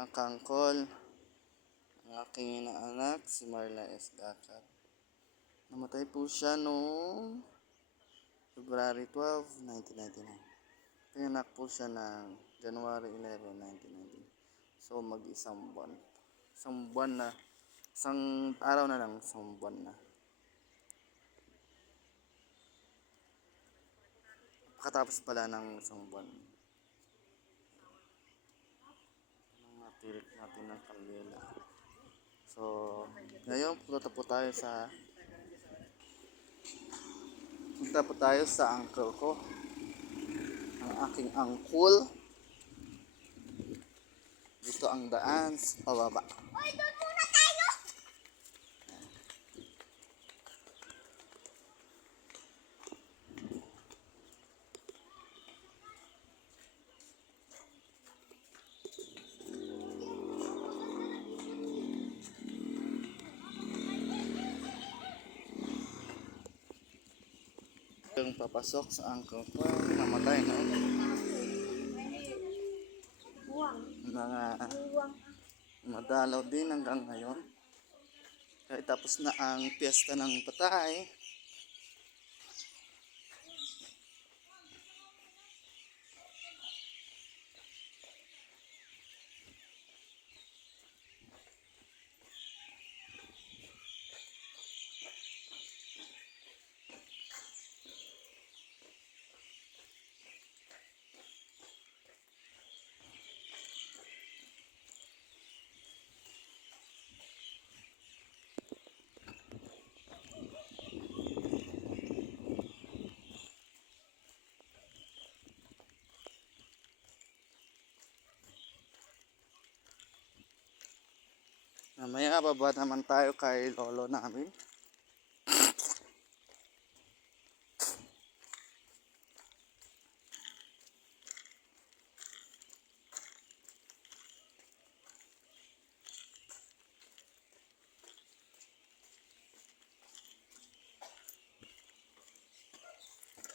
Mga kangkol, ang aking inaanak, si Marla S. Gacat. Namatay po siya noong February 12, 1999. Pinanak po siya ng January 11, 1999. So mag-isang buwan. Isang buwan na, isang araw na lang, isang buwan na. Pagkatapos pala ng isang buwan. Natirik natin ng kandila. So, ngayon punta po tayo sa uncle ko. Ang aking uncle. Dito ang daan sa pababa. Oy, doon muna tayo! Yung papasok sa uncle ko, namatay no? Mga madalaw din hanggang ngayon. Kahit tapos na ang piyesta ng patay, mamaya baba naman tayo kay lolo namin.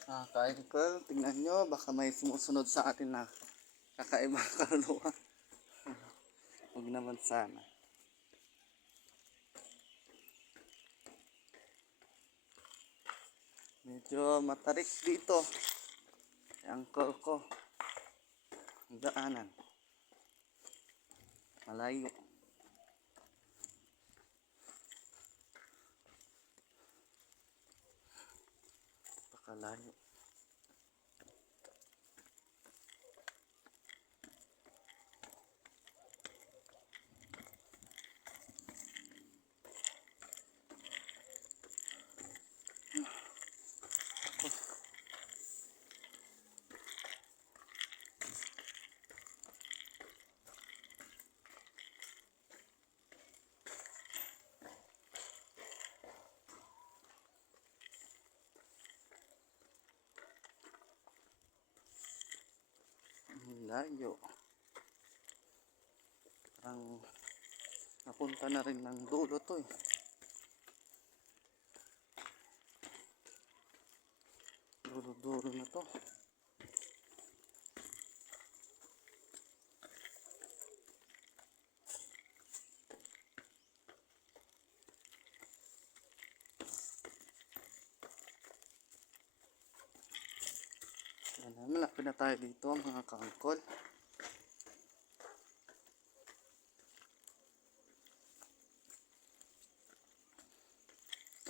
Ka-uncle, tingnan nyo, baka may sumusunod sa atin na kakaibang kaluluwa. Huwag naman sana. Medyo matarik dito. Ang uncle ko. Ang daanan. Malayo. Pakalayo. Layo. Parang napunta na rin ng dulo to eh. Dulo-dulo na to. Malapit na tayo dito mga kaangkol.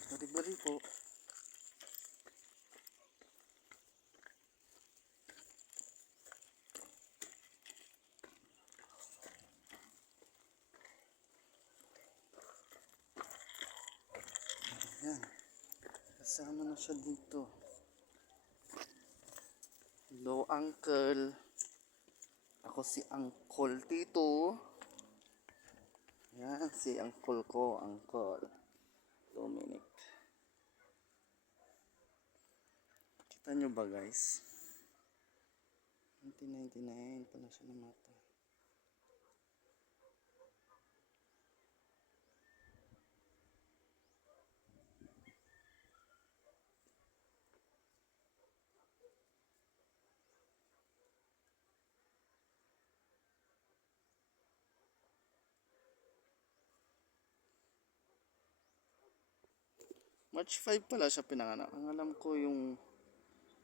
Bari-bari po. Ayan. Kasama na siya dito. Hello uncle. Ako si Uncle Tito. Yan si uncle ko, Uncle Dominic. Kita nyo ba guys? 1999 pala siya namatay. March 5 pala siya pinanganak. Ang alam ko yung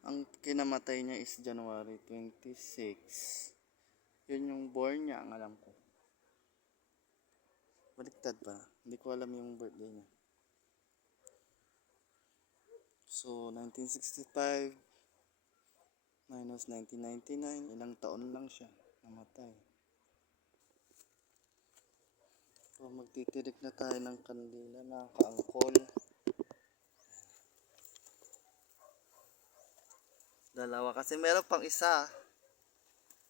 ang kinamatay niya is January 26. Yun yung born niya, ang alam ko. Baliktad pa. Hindi ko alam yung birthday niya. So, 1965 minus 1999, ilang taon lang siya namatay. So, magtitirik na tayo ng kandila na kaangkol. Dalawa kasi meron pang isa.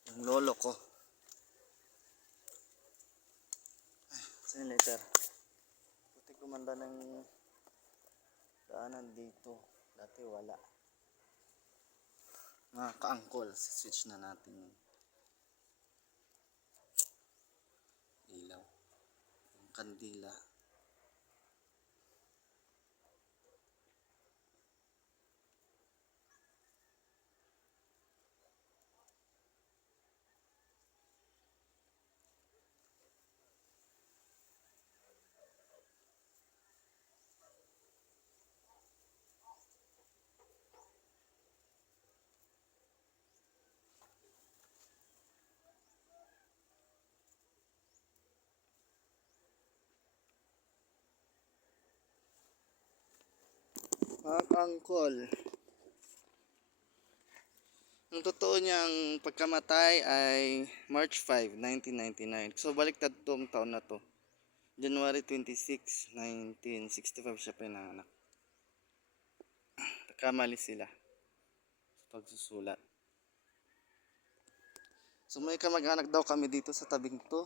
Yung lolo ko. Senator. Buti kumanda ng daanan dito. Dati wala. Mga kaangkol. Switch na natin yung ilaw. Yung kandila. Mga kaangkol. Ang totoo niyang pagkamatay ay March 5, 1999. So baliktad tong taon na to. January 26, 1965 siya pinanganak. Nagkamali sila sa pagsusulat. So may kamag-anak daw kami dito sa tabing to.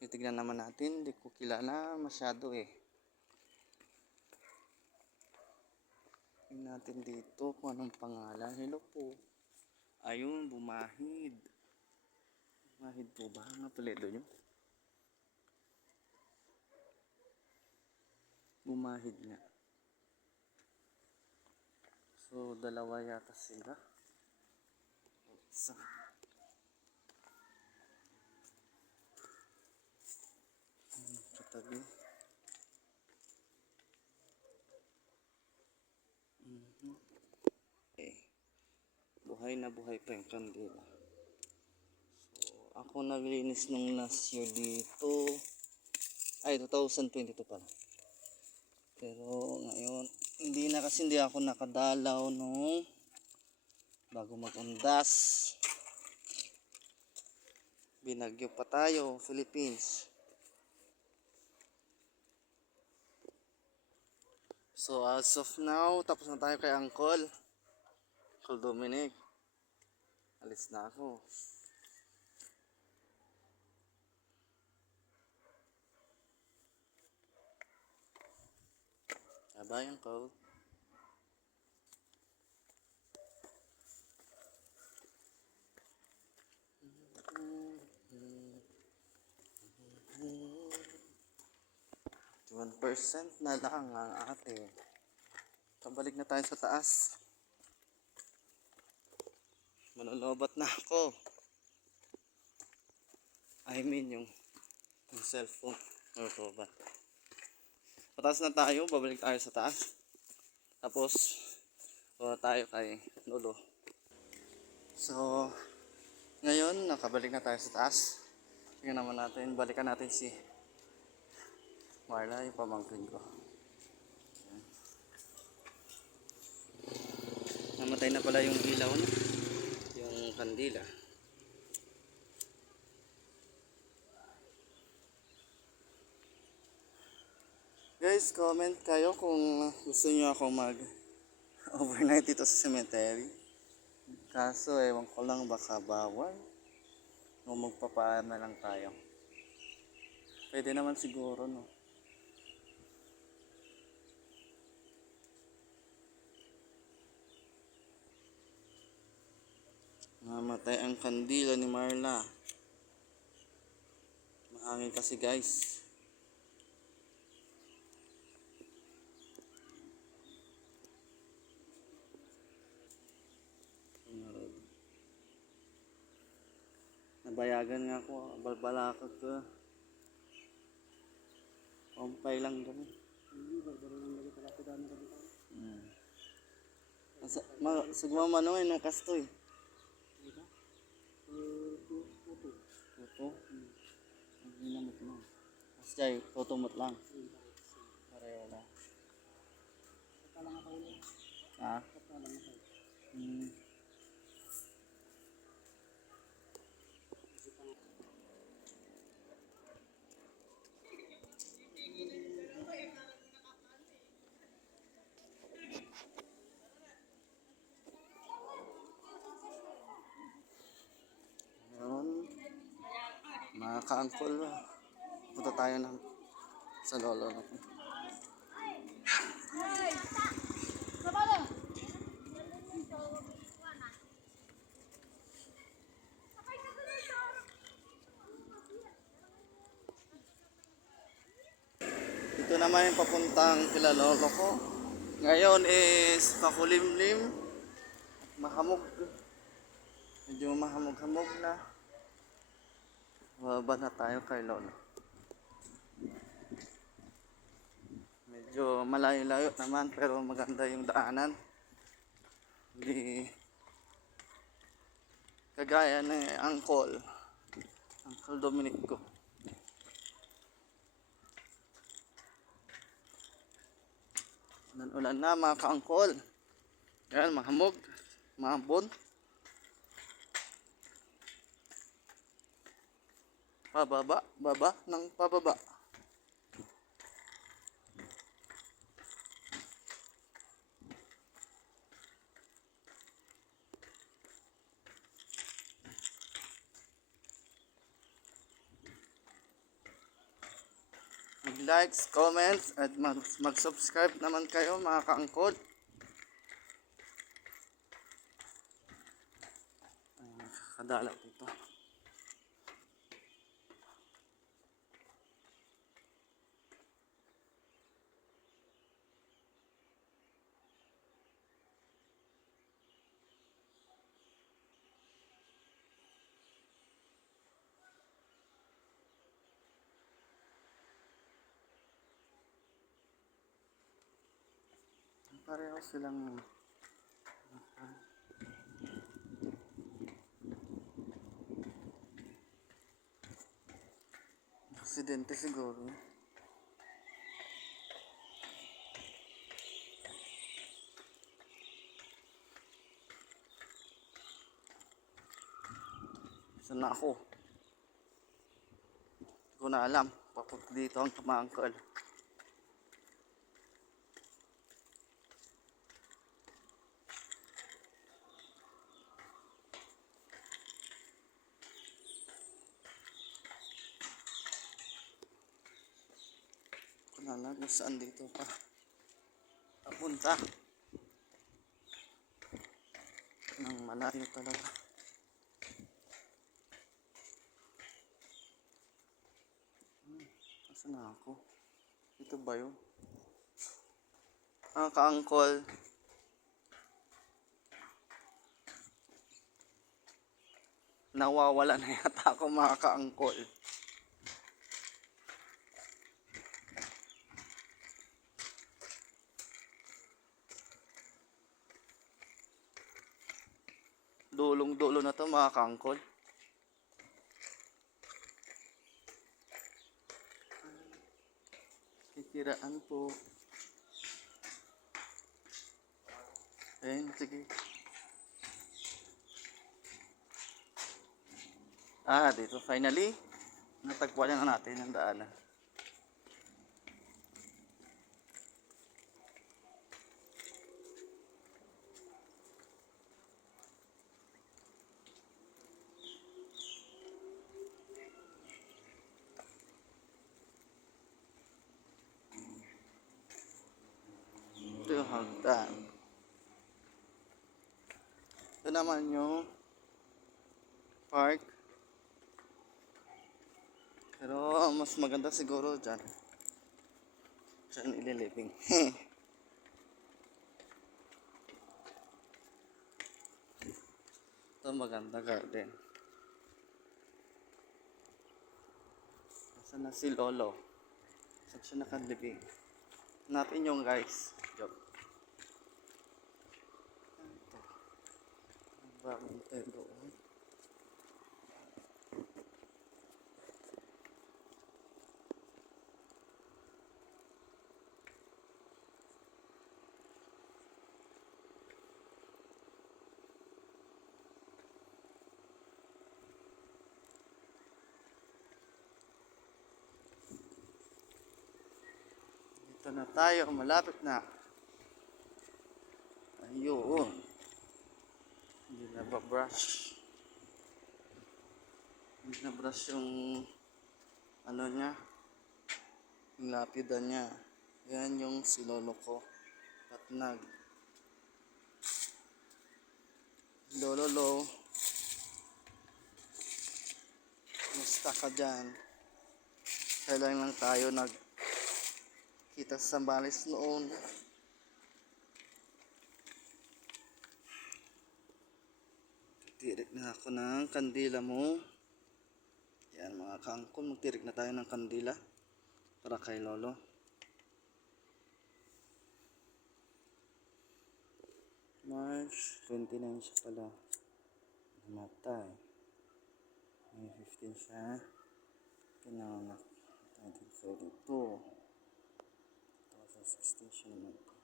Titignan naman natin. Hindi ko kilala masyado eh. Tingnan natin dito kung anong pangalan. Hello po. Ayun, bumahid. Bumahid po ba? Ang apelido nyo? Bumahid nga. So, dalawa yata sila. Isa. Katabi. Okay. Buhay na buhay pa yung kandila. So, ako naglinis nung last year dito. Ay, 2022 pala. Pero ngayon, hindi ako nakadalaw nung bago mag-undas. Binagyo pa tayo, Philippines. So as of now, tapos na tayo kay Uncle Dominic. Alis na ako. Bye, Uncle. %1 na lang ang ate. Pabalik na tayo sa taas. Manulobat na ako. I mean yung cellphone. Manulobat. Pataas na tayo. Babalik tayo sa taas. Tapos tayo kay Lolo. So ngayon nakabalik na tayo sa taas. Tingnan naman natin. Balikan natin si Marla, yung pamangkin ko. Namatay na pala yung ilaw niya. Yung kandila. Guys, comment kayo kung gusto nyo ako mag-overnight dito sa cemetery. Kaso, ewan ko lang baka bawal. O magpapaan na lang tayo. Pwede naman siguro, no? Namatay ang kandila ni Marla. Mahangin kasi guys. Nabayagan nga ako. Balbalakad ko. Pampay lang kami. Hmm. Sugma manoy no kastoy. Tuto. Ang ginamit mo. Asjay, tutumot lang. Pareho lang. Ha? Hmm. Yun. Mga ka-angkol. Punta tayo sa lolo na po. Ito naman yung papuntang kila lolo ko. Ngayon is pakulimlim. Mahamog. Medyo mahamog-hamog na. Baba na tayo kay lolo. Medyo malayo-layo naman pero maganda yung daanan. Hindi kagaya ng Uncle Dominic ko. Ulan na mga ka-angkol. Yan, mahamog, mahabon. Baba ng pababa. Mag-likes, comments, at mag-subscribe naman kayo mga ka-angkol. Nakakadalaw dito. Pareho silang aksidente siguro. Saan na ako? Hindi ko na alam. Papunta dito ang kamangkol. Alam kung saan dito pa papunta ng malayo talaga. Saan na ako? Ito ba yun? Ka-angkol, nawawala na yata ako mga ka-angkol. Dulong-dulo na to mga ka-angkol. Kikiraan po. Ayun, sige. Dito finally natagpuan na natin ang daanan. Ito yung hagdan. Ito naman yung park. Pero mas maganda siguro dyan. Diyan ililiping. Ito maganda garden. Nasaan na si Lolo? Saan siya nakalibing? Hanapin yung guys. Joke. Bagong tayo. Dito na tayo, malapit na. Ayun. Hindi na ba brush? Hindi na brush yung ano niya, yung lapida niya. Yan yung si lolo ko. Patnag. Lolo, kumusta ka dyan? Kailan lang tayo nagkita sa Sambales noon. Tirik na ako ng kandila mo. Yan mga kangkong, magtirik na tayo ng kandila para kay lolo. March 29 siya pala namatay. May 15 siya pinanganak 1942. 2016 siya namatay.